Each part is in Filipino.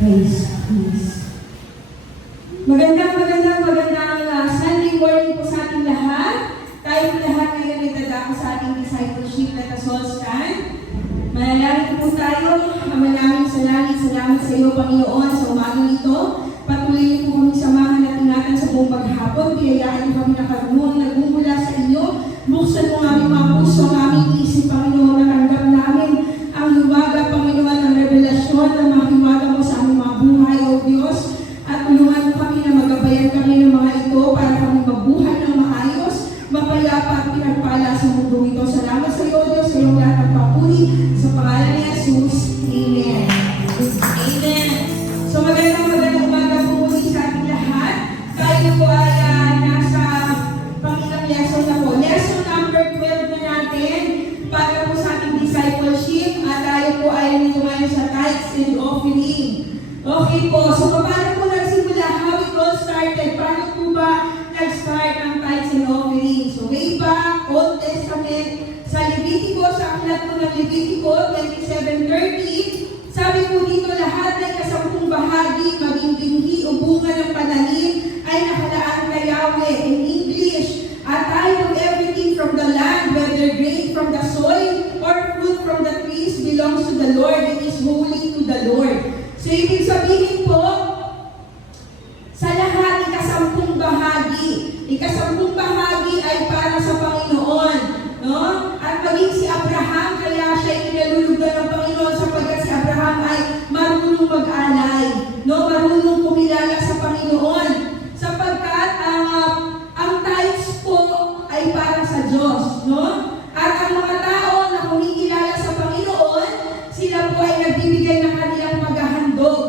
Please. Magandang Sunday morning po sa ating lahat. Tayo lahat ngayon ay dadako sa ating discipleship na Soul Stand. Manalangin po tayo. Ama namin sa langit, salamat sa iyo, Panginoon, sa umagang ito. Patuloy niyo po kami samahan at ingatan sa buong paghapon. Biyayaan niyo kami na karunungan na nagmumula sa inyo. Buksan mo ang aming mga puso, ang aming isip, Panginoon, na tanggap namin ang hiwaga, Panginoon, ng revelasyon, ng mga hiwaga mo sa aming mga buhay, O Diyos. At tulungan mo kami na magabayan kami ng mga ito para kami mabuhay ng maayos, mapayapa at pinagpala sa mundo ito. Salamat sa iyo, Diyos, sa iyong lahat ng papuri. Sa pangalan ni Jesus. Amen. Amen. So magandang umaga po muli sa ating lahat. Tayo po ay nasa pangilang lesson na po. Lesson number 12 na natin para po sa ating discipleship at tayo po ay nitumayo sa tithes and offering. Okay po, so paano po nagsimula? How it all started? Paano po ba nag-start ang tithes and offering? So way back, Old Testament, sa Levitico, sa aklat po ng Levitico 27:30, sabi po dito lahat ng kasampung bahagi, maging binhi o bunga ng pananim ay nakalaan kay Yahweh. In English, a tithe of everything from the land, whether grain from the soil or fruit from the trees, belongs to the Lord. It is holy to the Lord. So, ibig sabihin po, sa lahat, ikasampung bahagi ay para sa Panginoon. No? At maging si Abraham, kaya siya inilulugan ng Panginoon sapagkat si Abraham ay marunong mag-alay. No? Marunong kumilala sa Panginoon. Sapagkat ang tithes po ay para sa Diyos. No? At ang mga tao na kumikilala sa Panginoon, sila po ay nagbibigay ng kanilang maghahandog.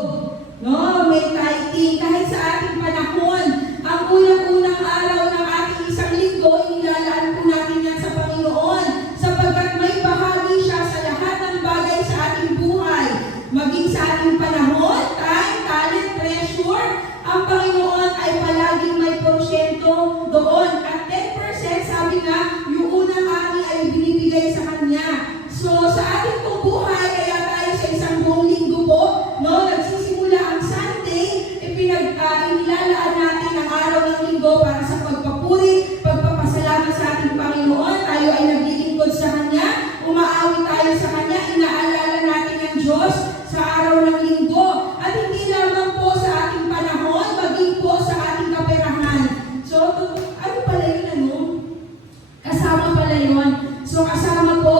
No? May tithing. Kahit sa ating panahon, ang unang-unang araw ng ating isang linggo, inilalaan po natin yan sa Panginoon. Sapagkat may bahagi siya sa lahat ng bagay sa ating buhay. Maging sa ating panahon, time, talent, treasure, ang Panginoon ay palaging may porsyento doon. At 10%, sabi nga, yung unang ani ay binibigay sa Kanya. So, sa ating pong buhay, kaya tayo sa isang buong linggo po, no, nagsisimula ang Sunday, inilalaan natin ang araw ng linggo para sa pagpapuri, pagpapasalamat sa ating Panginoon. Tayo ay naglilingkod sa Kanya, umaawi tayo sa Kanya, inaalala natin ang Diyos sa araw ng linggo. At hindi lamang po sa ating panahon, maging po sa ating kaperahan. So, ano pala yun, ano? Kasama pala yun. So, kasama po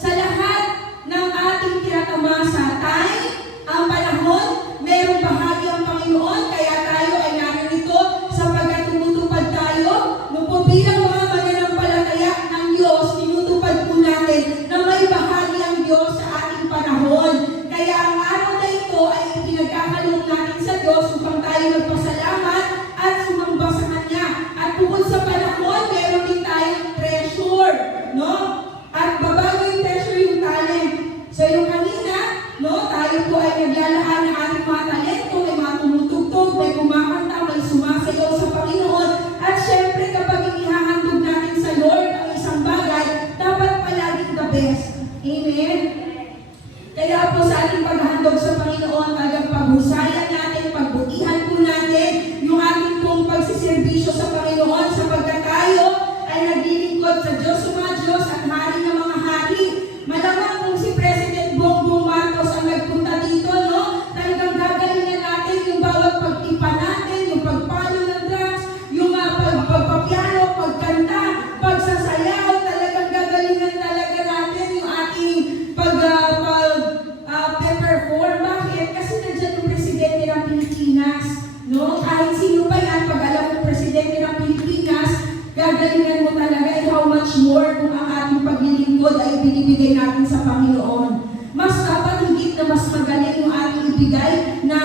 sa lahat ng ating tinatamasa, time, ang panahon, merong bahagi ang Panginoon, kaya tayo ay narito sapagkat tumutupad tayo. Nung po bilang mga mananampalataya ng Diyos, tinutupad po natin na may bahagi ang Diyos sa ating panahon. Kaya ang araw na ito ay pinagkakaloob natin sa Diyos upang tayo magpasalamat at sumamba sa Kanya. At bukod sa panahon, meron din tayong treasure, no? At babago yung treasure yung talent. So yung kanina, no, tayo po ay naglalaan ng ating mga talento, may mga tumutugtog, may kumakanta, may sumasayaw sa Panginoon. At syempre kapag inihahandog natin sa Lord ang isang bagay, dapat palaging the best. Amen? Kaya po sa ating paghandog sa Panginoon, talagang paghusayan natin, pagbutihan po natin yung ating pong pagsiservisyo sa Panginoon sapagkat tayo ay naglilingkod sa Diyos sa mga Diyos at hari ng mga hari. Malamang kung si President Bongbong Marcos ang nagpunta dito, no? Talagang gagalingan natin yung bawat pagtipa natin, yung pagpalo ng drums, yung pagpapiano, pagkanta, pagsasayaw, talagang gagalingan talaga natin yung ating pag-perform. Bakit? Kasi nandiyan yung Presidente ng Pilipinas, no? Kahit sino pa yan, pag alam mo Presidente ng Pilipinas, gagalingan mo talaga, and how much more kung ang ating paglilingkod ay binibigay natin sa Panginoon. Mas dapat higit na mas magaling yung ating ibigay na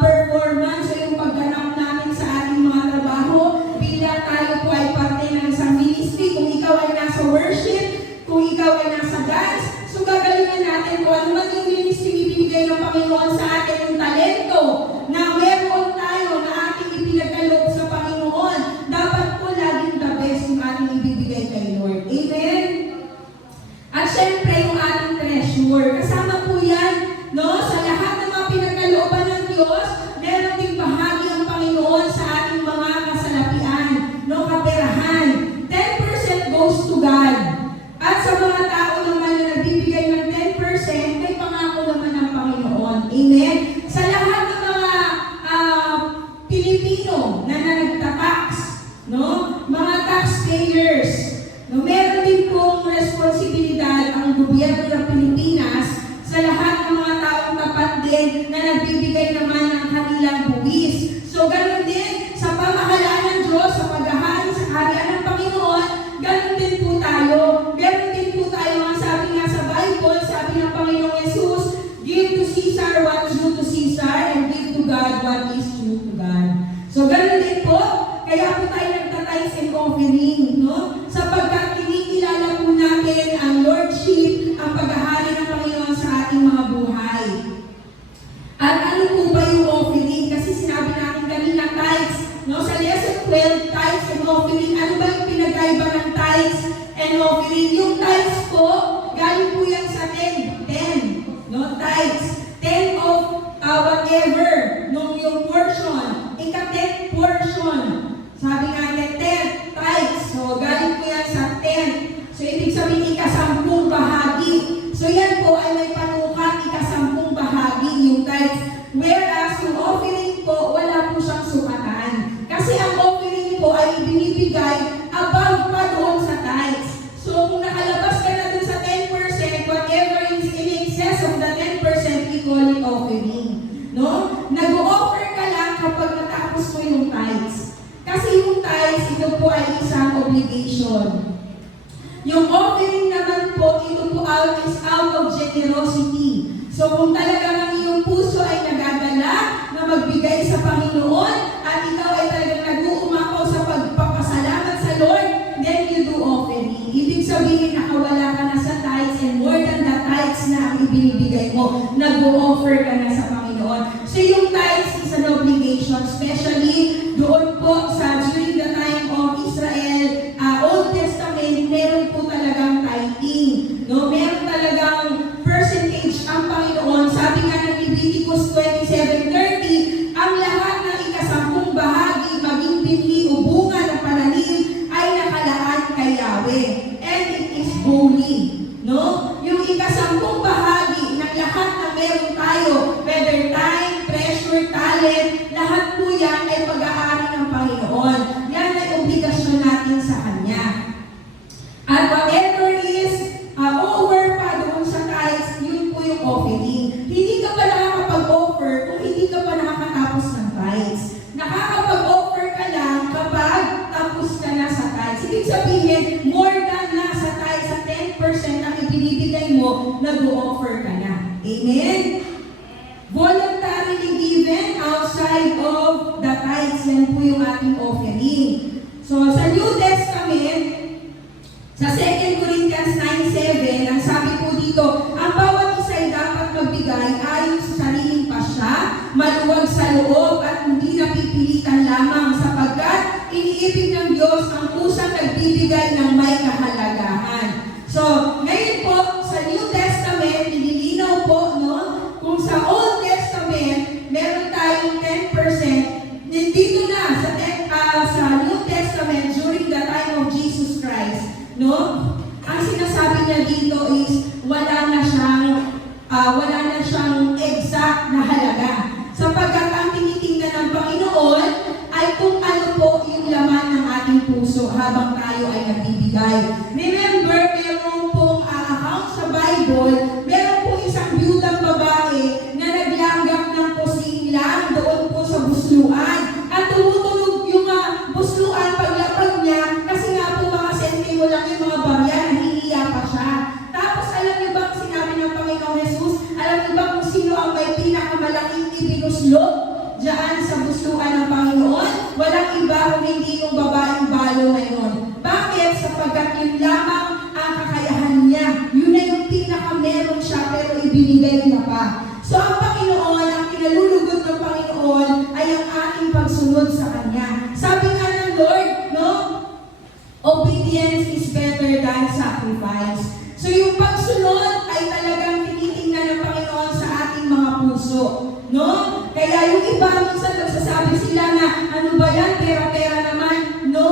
performance o yung pagganap natin sa ating mga trabaho bilang tayo po ay parte ng isang ministry. Kung ikaw ay nasa worship, kung ikaw ay nasa dance, so gagalingan natin kung ano man yung ministry ibibigay ng Panginoon sa atin, yung talento na meron tayo na ating ipinagkaloob sa Panginoon. Dapat po laging the best yung ating ibibigay kay Lord. Amen? At syempre yung ating treasure. Kasama po yan, no? Sa lahat ng mga pinagkaloob kalooban ng Diyos, meron ding bahagi ang Panginoon sa ating mga kasalapian, no, kaperahan. 10% goes to God. At sa mga tao naman na nagbibigay ng 10%, may pangako naman ng Panginoon. Amen? Sa lahat ng mga Pilipino na nagtatax, no, mga taxpayers, no, meron din pong responsibilidad ang gobyerno ng Pilipinas sa lahat ng mga taong tapat din na nagbibigay naman ng kanilang buwis. So, ganun din sa pamahalaan ng Diyos, sa paghahari sa kaharian ng Panginoon, ganun din po tayo. Meron din po tayo, mga sabi nga sa Bible, sabi ng Panginoong Jesus, give to Caesar what is due to Caesar and give to God what is due to God. So, ganun din po, kaya po tayo nagtatimes and offering, no? Sapagkat kinikilala po natin ang Lordship, ang paghahari ng Panginoon sa ating mga buhay. At ano po ba yung offering? Kasi sinabi natin kanina, tithes, no? Sa lesson 12, tithes and offering, ano ba yung pinagkaiba ng tithes and offering? Yung tithes po, galing po yan sa 10, no? Tithes, 10 of whatever, no? Yung portion, ika-10 portion. Sabi natin, 10 tithes. So, galing po yan sa 10. So, ibig sabihin, ika-10 bahagi. So, yan po ay may panukat, ika-10 bahagi yung tithes. Whereas, yung offering po, wala po siyang sukatan. Kasi ang offering po ay ibinibigay above pa doon sa tithes. So, kung nakalabas ka na dun sa 10%, whatever is in excess of the 10%, we call it offering. No? Nag-offer ka lang kapag natapos mo yung tithes. Kasi yung tithes, ito po ay isang obligation. Yung offering naman po, ito po is out of generosity. So kung talagang ang iyong puso ay nagadala na magbigay sa Panginoon at ikaw ay talagang nag-uumakaw sa pagpapasalamat sa Lord, then you do offering. Ibig sabihin, nakawala ka na sa tithes and more than the tithes na ang ibinibigay mo, nag-offer ka na sa Panginoon. So yung tithes is an obligation, especially doon po sa during the time of Israel, Old Testament, meron po talagang tithing. No? Meron talagang percentage ang Panginoon. Sabi nga ng Leviticus 27:30, ang lahat ng ika-10 bahagi, maging binhi o bunga ng pananim, ay nakalaan kay Yahweh. And it is holy. No? Yung ika-10 bahagi ng lahat na meron tayo, whether time, treasure, talent, lahat po yan ay pag-aari ng Panginoon. Yan ay obligasyon natin sa Kanya. At whatever is over pa doon sa tithes, yun po yung offering. Hindi ka pa nakakapag-offer kung hindi ka pa nakakatapos ng tithes. Nakakapag-offer ka lang kapag tapos ka na sa tithes. Ibig sabihin, more than na sa tithes, sa 10% ang ibinibigay mo, nag-offer ka na. Amen? Voluntarily given outside of the tithes, yan po yung ating offering. So, sa New Testament, sa 2 Corinthians 9:7, ang sabi po dito, ang bawat isa ay dapat magbigay ayon sa sariling pasya, maluwag sa loob at hindi napipilitan lamang sapagkat iniibig ng Diyos ang kusang nagbibigay ng may kahalagahan. So, ngayon po, sa New Testament, nililinaw po, no, kung sa Old Testament, meron tayong 10%, dito na sa New Testament, during the time of Jesus Christ, no? Ang sinasabi niya dito is wala na siyang exact na halaga. Sapagkat ang tinitingnan ng Panginoon ay kung ano po yung laman ng ating puso habang tayo ay nagbibigay. Remember, meron pong account sa Bible, meron po isang biyudang babae na naglanggap ng kusing lang doon po sa busluan. At tumutunog yung busluan paglapag niya kasi nga po mga sentimo lang yung mga barya, nahihiya pa siya. Tapos alam niyo ba ang sinabi ng Panginoong Jesus? Alam niyo ba kung sino ang may pinakamalaking ibinuslog diyan sa busluan ng Panginoon? Walang iba kung hindi yung babaeng balo na yun. Bakit? Sapagkat yun lamang ang kakayahan niya. Yun na yung pinakameron siya pero ibinigay niya pa. So ang Panginoon, ang kinalulugod ng Panginoon ay ang ating pagsunod sa Kanya. Sabi nga ng Lord, no? Obedience is better than sacrifice. So yung pagsunod ay talagang tinitingnan ng Panginoon sa ating mga puso. No? Kaya yung iba minsan nagsasabi sila na, ano ba yan, pera-pera naman? No,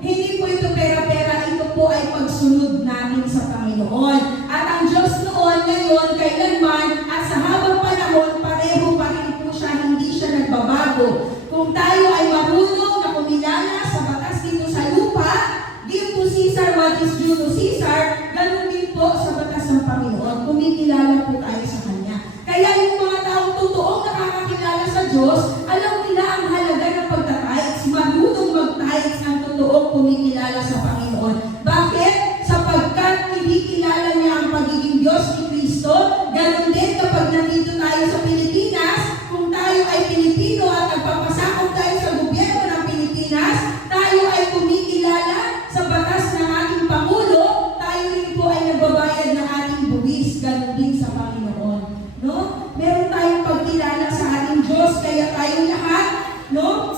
hindi po ito pera-pera, ito po ay pagsunod natin sa Panginoon. At ang Diyos noon, ngayon, kailanman, at sa habang panahon, pareho pa rin po siya, hindi siya nagbabago. Kung tayo ay marunong na kumilala sa batas dito sa lupa, give to Caesar what is due to Caesar, ganun din po sa batas ng Panginoon. Kumikilala po tayo sa Kanya. Kaya yung mga taong totoong nakakakilala sa Diyos, alam nila ang halaga ng pagtatights, marunong mag-tithes ang totoong kumikilala sa Panginoon. Bakit? Sapagkat kinikilala niya ang pagiging Diyos ni Kristo. Ganun din kapag nandito tayo sa Pilipinas, kung tayo ay Pilipino at nagpapasakop tayo sa gobyerno ng Pilipinas, tayo ay kumikilala sa batas ng ating Pangulo, tayo rin po ay nagbabayad ng ating buwis. Ganun din sa Panginoon. No? Meron tayong pagkilala sa ating Diyos, kaya tayo lahat, no?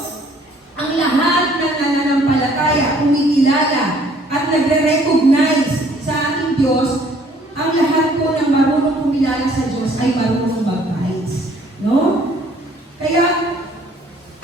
Ang lahat ng nananampalataya, kumikilala at nagre-recognize sa ating Diyos, ang lahat po ng marunong kumilala sa Diyos ay marunong mag-tithes. No? Kaya,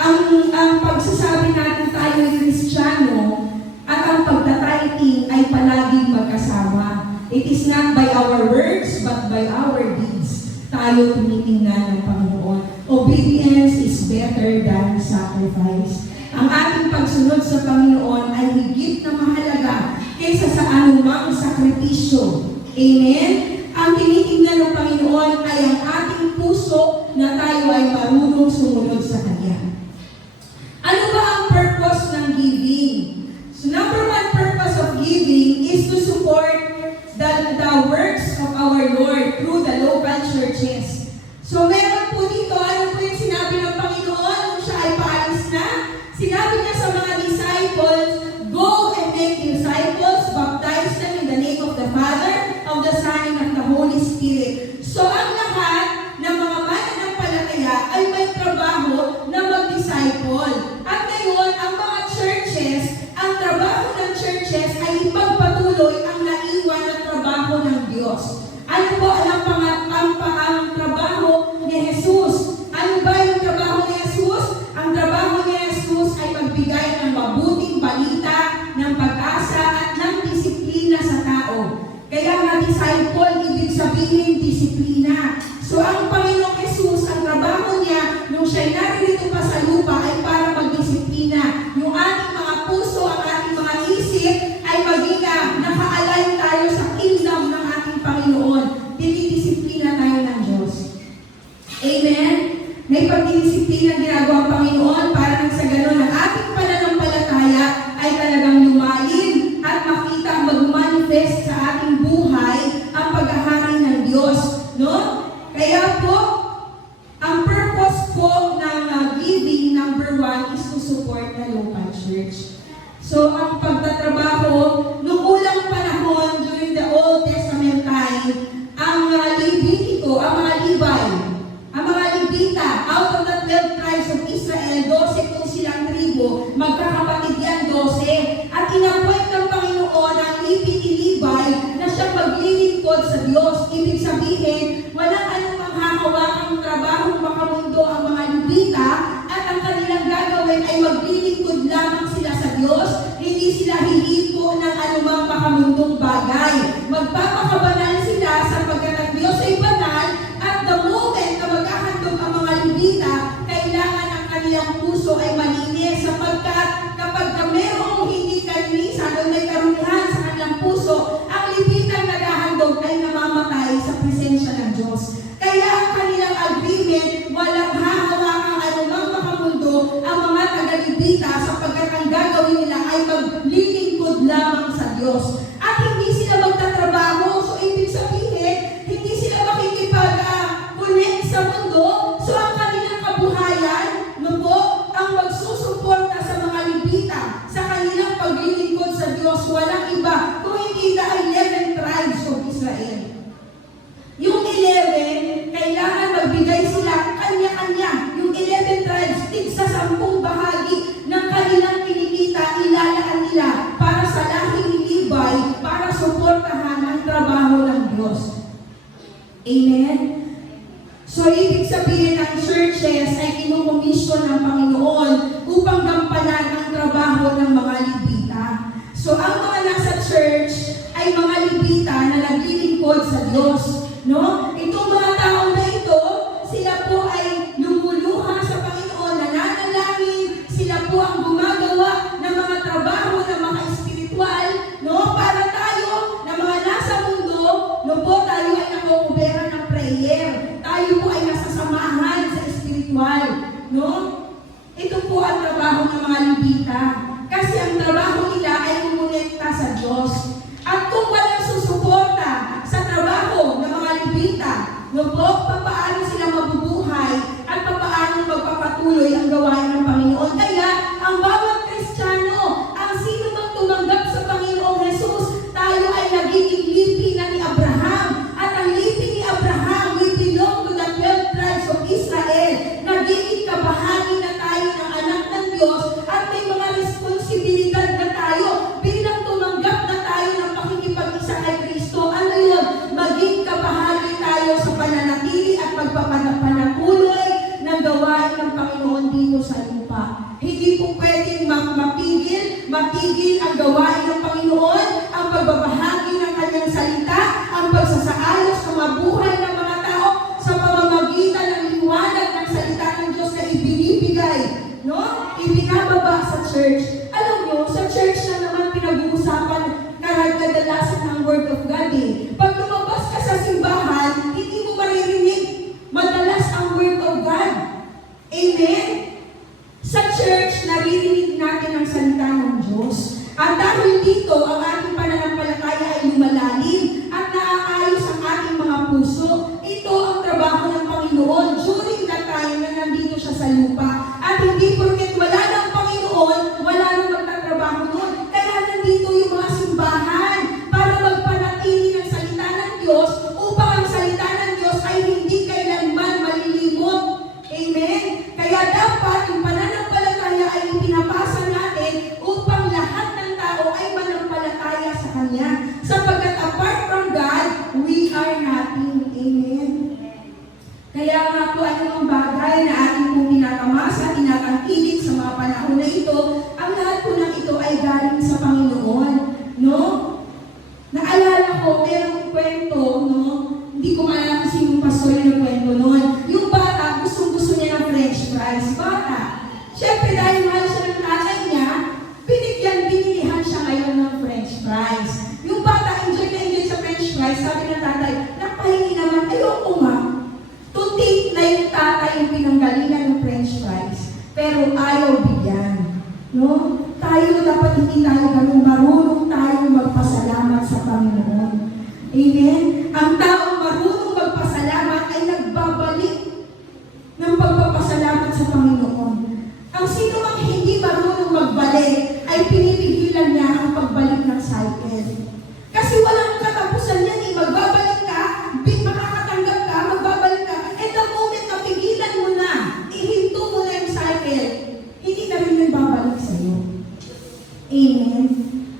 ang pagsasabi natin tayo ay Kristiyano at ang pagtatithing ay palaging magkasama. It is not by our words, but by our deeds. Tayo tinitingnan ng Panginoon. Obedience is better than sacrifice. Ang ating pagsunod sa Panginoon ay higit na mahalaga kaysa sa anumang sakripisyo. Amen? Ang tinitingnan ng Panginoon ay ang ating puso na tayo ay marunong sumunod sa Kanya. Ano ba ang purpose ng giving? So number one purpose of giving is to support the works of our Lord through the local churches. So meron po dito, ano po yung sinabi ng Panginoon nung siya ay paalis na? Sinabi niya sa mga disciples, go and make disciples, baptize them in the name of the Father, of the Son, and of the Holy Spirit. So ang lahat ng mga mananampalataya ay may trabaho na mag-disciple. At ngayon, ang mga churches, ang trabaho ng churches ay ipagpatuloy ang naiwan na trabaho ng Diyos. Ano po ang trabaho ni Jesus? Ano ba yung trabaho ni Jesus? Ang trabaho ni Jesus ay magbigay ng mabuting balita, ng pag-asa at ng disiplina sa tao. Kaya nga disciple, ibig sabihin disiplina. So ang Panginoong Jesus, ang trabaho niya nung siya'y naririto pa sa lupa ay para magdisiplina. Yung ating mga puso, ang ating mga isip ay maging naka-align tayo sa kingdom ng ating Panginoon. Dinidisiplina tayo ng Diyos. Amen? May pagdidisiplina ginagawa ang Panginoon para nang sa gano'n ang ating pananampalataya ay talagang lumalim at makita mag-manifest sa ating buhay ang paghahari ng Diyos. No? Kaya po, ang purpose po ng giving, number one, is to support the local church. So, ang pagtatrabaho, noong ulang panahon, during the Old Testament time, ang Levitico, ang mga Levi, ang mga Levita, out of the 12 tribes of Israel, 12 kung silang tribo, magkakapatid yan, 12. At inappoint ng Panginoon ang Levi na siyang maglilingkod sa Diyos. Ibig sabihin, walang anumang hahawakang trabahong makamundo ang mga Levita at ang kanilang gagawin ay maglilingkod lamang sila sa Diyos. Hindi sila hihipo ng anumang makamundong bagay. Magpapakabanal sila sapagkat ang Diyos ay banal at the moment na maghahandog ang mga Levita, kailangan ang kanilang puso ay malinis sapagkat kapag mayroong hindi kalinisan o may karunihan sa kanilang puso, ang Levita na naghahandog ay namamatay sa presensya ng Diyos. Kaya ang kanilang agreement, walang hahawakang anumang makamundo ang mga taga-Levita sapagkat ang gagawin nila ay maglilingkod lamang sa Diyos. At hindi sila magtatrabaho, so ibig sabihin, hindi sila makikipag-connect sa mundo, so ang kanilang kabuhayan, no po, ang magsusuporta sa mga Levita misyon ng Panginoon upang gampanan ang trabaho ng mga Levita. So ang mga nasa church ay mga Levita na naglilingkod sa Diyos. No? Itong mga tao na ito, sila po ay lumuluha sa Panginoon, nananalangin, sila po ang gumagawa ng mga trabaho ng mga espiritual, no? Para tayo na mga nasa mundo, no po, tayo ay nakukubera ng prayer. Tayo po ay nasasamahan sa espiritual, no? Ito po ang trabaho ng mga Levita. Kasi ang trabaho nila ay kumonekta sa Diyos. At kung walang susuporta sa trabaho ng mga Levita, no po, paano sila mabubuhay at paano magpapatuloy ang gawain ng Panginoon. Kaya, ang bawat Kristiyano, ang sino mang tumanggap sa Panginoong Jesus, tayo ay nagiging lipi na ni Abraham. At ang lipi ni Abraham, we belong to the 12 tribes of Israel. Nagiging kabahagi na tayo ng anak ng Diyos at may mga responsibilidad na tayo bilang tumanggap na tayo ng pakikipag-isa kay Kristo. Ano yun? Maging kabahagi tayo sa pananatili at magpapanatuloy ng gawain ng Panginoon dito sa lupa. Hindi po pwedeng matigil ang gawain ng Panginoon, ang pagbabahagi ng kanyang salita, ang pagsasaayos ng mabuhay ng mga tao sa pamamagitan ng liwanag ng salita ng Diyos na ibinibigay, no? Ibinababa sa church. Alam nyo, sa church na naman pinag-uusapan kadalasan ng Word of God eh. Pag lumabas ka sa simbahan, hindi mo maririnig madalas ang Word of God. Amen? Sa church, naririnig natin ang salita ng Diyos. At dahil dito, ang ating pananampalataya ay lumalalim at naaayos ang ating mga puso. Ito ang trabaho ng Panginoon during that time na nandito siya sa lupa. At hindi porket wala ng Panginoon, wala nang magtatrabaho nun. Kaya nandito yung mga simbahan para magpanatili ng salita ng Diyos upang ang salita ng Diyos ay hindi kailanman malilimot. Amen? Kaya dapat yung pananampalataya ay pinapasa natin upang lahat ng tao ay manampalataya sa Kanya. Sapagkat apart from God, we are nothing. Amen? Kaya nga po anumang bagay na ating pong tinatamasa, tinatangkilik sa mga panahon na ito, ang lahat po ng ito ay galing sa Panginoon. No? Naalala ko, merong kwento, no? Hindi ko maalala kung sinong pastor yung kwento noon. Yung bata, gustong-gusto niya ng French fries. Bata. Siyempre, dahil mahal siya ng tatay niya, binilihan siya ngayon ng French fries. Yung bata, enjoy na enjoy sa French fries. Sabi ng tatay, napahingi naman, ayoko nga. Tutik na yung tatay yung pinanggalingan ng French fries. Pero ayaw bigyan. No? Tayo dapat hindi tayo ganun, marunong tayong magpasalamat sa Panginoon. Amen? Ang taong marunong magpasalamat ay nagbabalik ng pagpapasalamat sa Panginoon. Ang sino mang hindi marunong magbalik ay pinipigilan niya ang pagbalik ng cycle. Kasi walang katapusan yan eh. Magbabalik ka, makakatanggap ka, magbabalik ka. And the moment na pigilan mo na, ihinto mo na yung cycle, hindi na rin yung babalik sa iyo. Amen?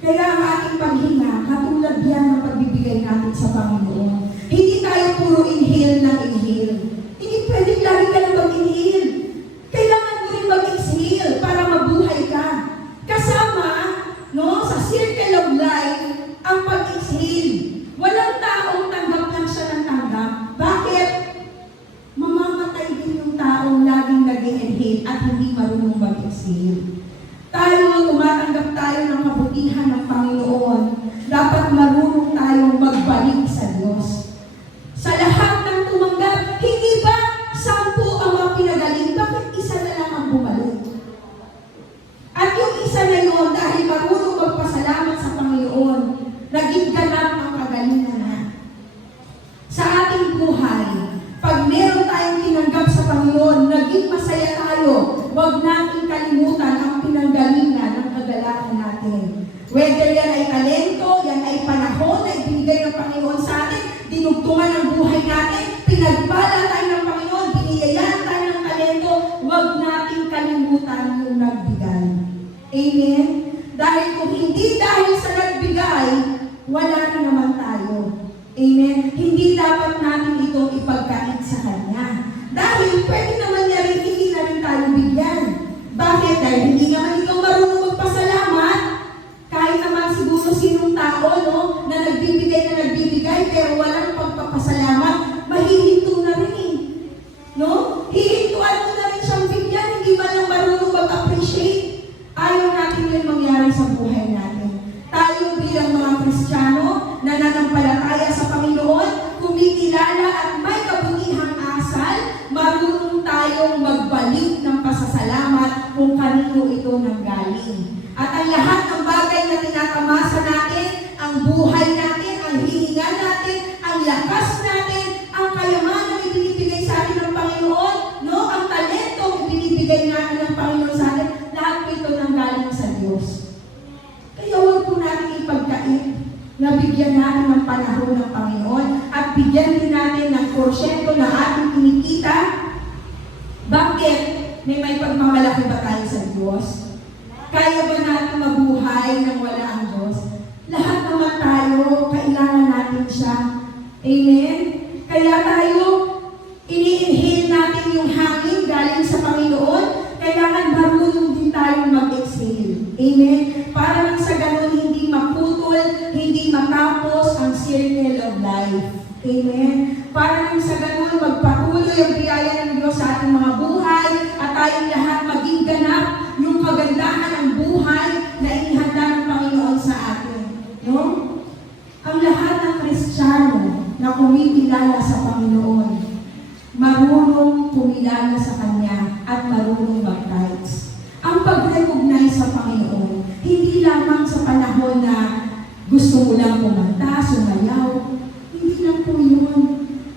Kaya ang ating paghinga, katulad yan ng pagbibigay natin sa Panginoon. Hindi tayo puro inhale ng inhale. Hindi pwedeng lagi ka na mag-inhale. Kailangan mo rin mag-exhale para mabuhay ka. Kasama, no, sa circle of life, ang pag-exhale. Walang taong tanggap lang siya ng tanggap. Bakit? Mamamatay din yung taong laging nag-inhale at hindi marunong mag-exhale. Tayo, tumatanggap tayo ng kabutihan ng Panginoon. Dapat marunong tayong magbalik sa Diyos. Sa lahat ng tumanggap, hindi ba 10 ang mga pinagaling? Bakit isa na lang ang bumalik? At yung isa na yun, dahil marunong magpasalamat sa Panginoon, naging ganap ang kagalingan na. Sa ating buhay, pag meron tayong tinanggap sa Panginoon, naging masaya tayo. Huwag natin kalimutan ang pinanggalingan ng kagalakan natin. Whether yan ay talento, yan ay panahon na ibinigay ng Panginoon sa atin, dinugtungan ang buhay natin, pinagpala tayo ng Panginoon, binigayan tayo ng talento, huwag natin kalimutan yung nagbigay. Amen? Dahil kung hindi dahil sa nagbigay, wala na naman tayo. Amen? Hindi dapat natin itong ipagkait sa Kanya. Dahil pwede naman niya rin, hindi na rin tayo bigyan. tayong magbalik ng pasasalamat kung kanino ito nanggaling. At ang lahat ng bagay na tinatamasa natin, ang buhay natin, ang hininga natin, ang lakas natin, ang kayamanan na ibinibigay sa atin ng Panginoon, no? Ang talento na ibinibigay natin ng Panginoon sa atin, lahat po ito nanggaling sa Diyos. Kaya huwag po natin ipagkait na bigyan natin ng panahon ng Panginoon at bigyan din natin ng porsyento na ating kinikita. Bakit? May pagmamalaki ba tayo sa Diyos? Kaya ba natin mabuhay nang wala ang Diyos? Lahat naman tayo, kailangan natin siya. Amen? Kaya tayo, ini-inhale natin yung hangin galing sa Panginoon, kailangan marunong din tayong mag-exhale. Amen? Para nang sa ganun, hindi maputol, hindi matapos ang circle of life. Amen? Para nang sa ganun, magpatuloy ang biyaya ng Diyos sa ating mga buhay at tayong lahat maging ganap yung kagandahan ng buhay na inihanda ng Panginoon sa atin. No? Ang lahat ng Kristiyano na kumikilala sa Panginoon, marunong kumilala sa Kanya at marunong mag-tithes. Ang pag-recognize sa Panginoon, hindi lamang sa panahon na gusto mo lang kumanta, sumayaw. Hindi lang po yun.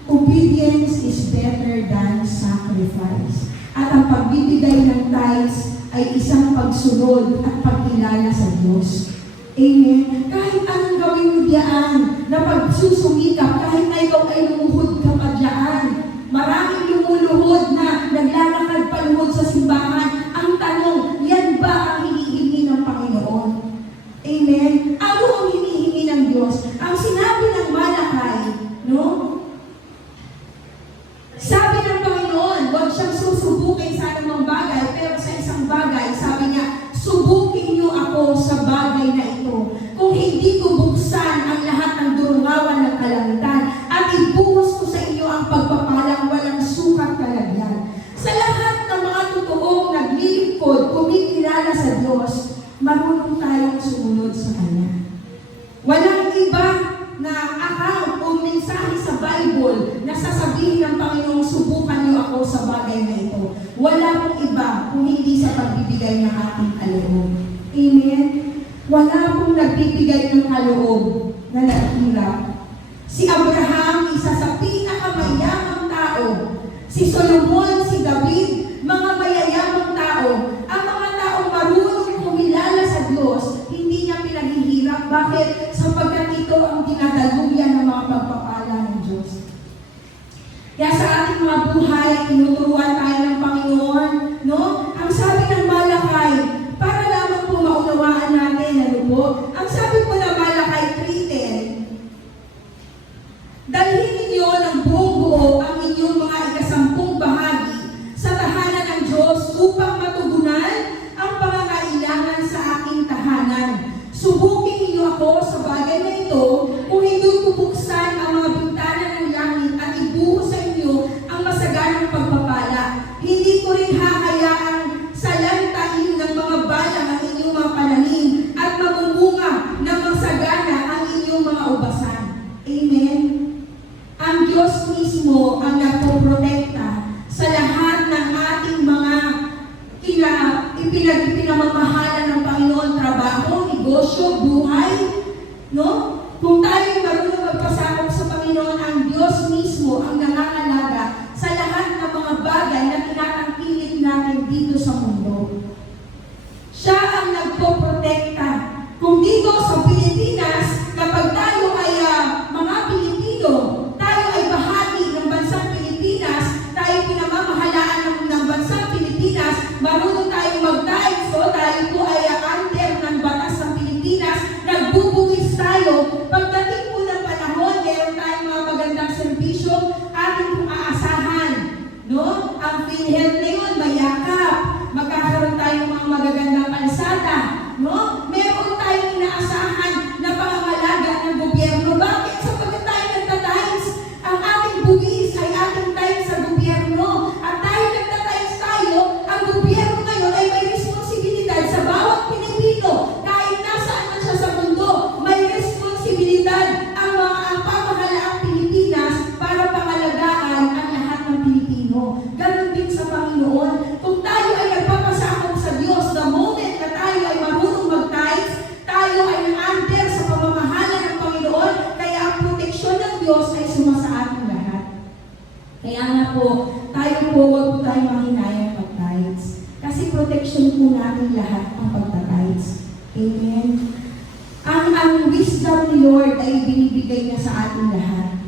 Obedience is better than sacrifice. At ang pagbibigay ng tithes ay isang pagsunod at pagkilala sa Diyos. Amen? Kahit anong gawin mo diyan, na pagsusumikap, kahit na ikaw ay lumuhod ka pa diyan, maraming lumuluhod na naglalakad paluhod sa simbahan. Ang tanong, yan ba ang hinihingi ng Panginoon? Amen? Ano ang hinihingi ng Diyos? Ang sinabi ng Malakay, no? Sabi ng Panginoon, huwag siyang susubukin sa anumang bagay, pero sa isang bagay, sabi niya, subukin niyo ako sa bagay na ito. Kung hindi ko buksan ang lahat ng durungawan ng kalangitan at ibuhos ko sa inyo ang pagpapalang walang sukat kalagyan. Sa lahat ng mga totoong naglilingkod, kumikilala sa Diyos, marunong tayong sumunod sa Kanya. Walang iba na account o mensahe sa Bible na sasabihin ng Panginoong subukan niyo ako sa bagay na ito. Wala pong iba kung hindi sa pagbibigay ng ating kaloob. Amen? Wala pong nagbibigay ng kaloob na naghirap. Si Abraham, isa sa pinakamayamang tao. Si Solomon, si David, mga mayayamang tao. Ang mga taong marunong kumilala sa Diyos, hindi niya pinaghihirap. Bakit? Sapagkat ito ang dinadaluyan ng mga pagpapala ng Diyos. Kaya sa ating mga buhay, tinuturuan tayo ng Panginoon, no? Ang sabi ng Malakay, para lamang po maunawaan natin, ano po? Ang sabi po ng Malakay 3:10, dalhin ninyo ng buong buo ang inyong mga ikasampung bahagi sa tahanan ng Diyos upang matugunan ang pangangailangan sa aking tahanan. Subukin ninyo ako sa bagay na ito kung hindi bubuksan ang mga bintana ng langit at ibuhos sa inyo ang masaganang pagpapala. Hindi ko rin hahayaang salantain ng mga balang ang inyong mga pananim at mamumunga ng masagana ang inyong mga ubasan. Amen? Ang Diyos mismo ang nagpoprotekta sa lahat ng ating mga ipinamamahalan ng Panginoon, trabaho, negosyo, buhay. No? Kung tayo marunong magpasakop sa Panginoon, ang Diyos mismo ang nangangalaga sa lahat ng mga bagay na tinatangkilik natin dito sa mundo. Siya ang nagpoprotekta. Kung dito sa Pilipinas, kapag tayo ay mga Pilipino, tayo ay bahagi ng bansang Pilipinas, tayo pinamamahalaan ng bansang Pilipinas, marunong tayong mag-tithes, so tayo po ay under ng batas ng Pilipinas, nagbubungis tayo. Pagdating po ng panahon, meron tayong mga magandang serbisyo, ating pong aasahan. No? Ang PhilHealth ngayon, mayakap. Magkakaroon tayong mga magagandang kalsada. No? Meron tayong inaasahan na pangangalaga ng gobyerno. Bakit? Sapagkat tayo nagtatimes, ang ating bugis ay ating times sa gobyerno. At dahil nagtatimes tayo, ang gobyerno protection po natin lahat ang pagtatides. Amen. Ang wisdom ni Lord ay binibigay niya sa ating lahat.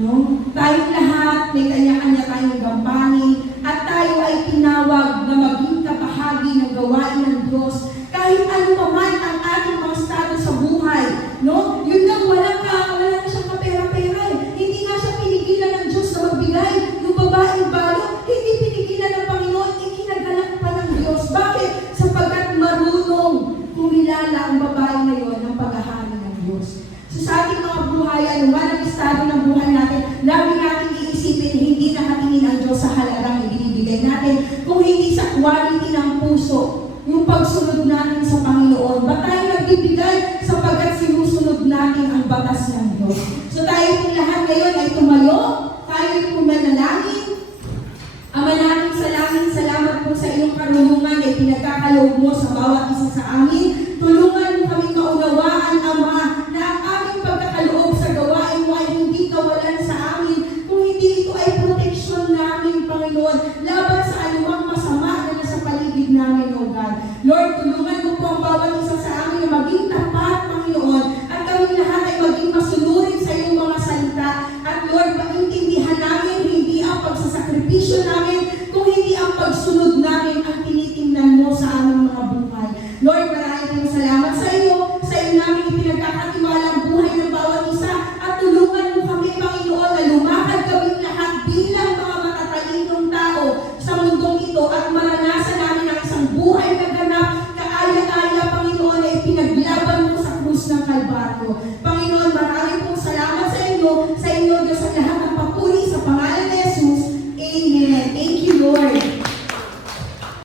No? Tayong lahat, may kanya-kanya tayong gampanin, at tayo ay tinawag na maging kabahagi ng gawain ng Diyos. Kahit ano pa man ang ating mga estado sa buhay, no? Yun lang, wala na siyang kapera-pera. Hindi nga siya pinigilan ng Diyos na magbigay. Yung babaeng balo, hindi pinigilan ng Panginoon, ikinaganak pa ng Diyos. Bakit? Sapagkat marunong kumilala ang babae na yun ng paghahari ng Diyos. So sa ating mga buhay, walang estado ng buhay natin, lagi natin iisipin, hindi nakatingin ang Diyos sa halagang ibinibigay natin, kung hindi sa quality ng puso, yung pagsunod natin sa Panginoon. Ba't tayo nagbibigay? Sapagkat sinusunod natin ang batas ng Diyos. So tayo pong lahat ngayon ay tumayo, tayo ay pumanalangin. Ama namin sa langit, salamat po sa iyong karunungan ay pinagkakaloob mo sa bawat isa sa amin. Tulungan mo kami maunawaan, Ama, na ang aming pagkakaloob sa gawain mo ay hindi kawalan sa amin, kung hindi ito ay proteksyon namin, Panginoon, laban sa anumang masama na nasa paligid namin, O God. Lord, tulungan mo po ang bawat isa sa amin na maging tapat, Panginoon, at kami lahat ay maging masunurin sa iyong mga salita. At Lord, maintindihan namin hindi ang pagsasakripisyo namin, kung hindi ang pagsunod namin ang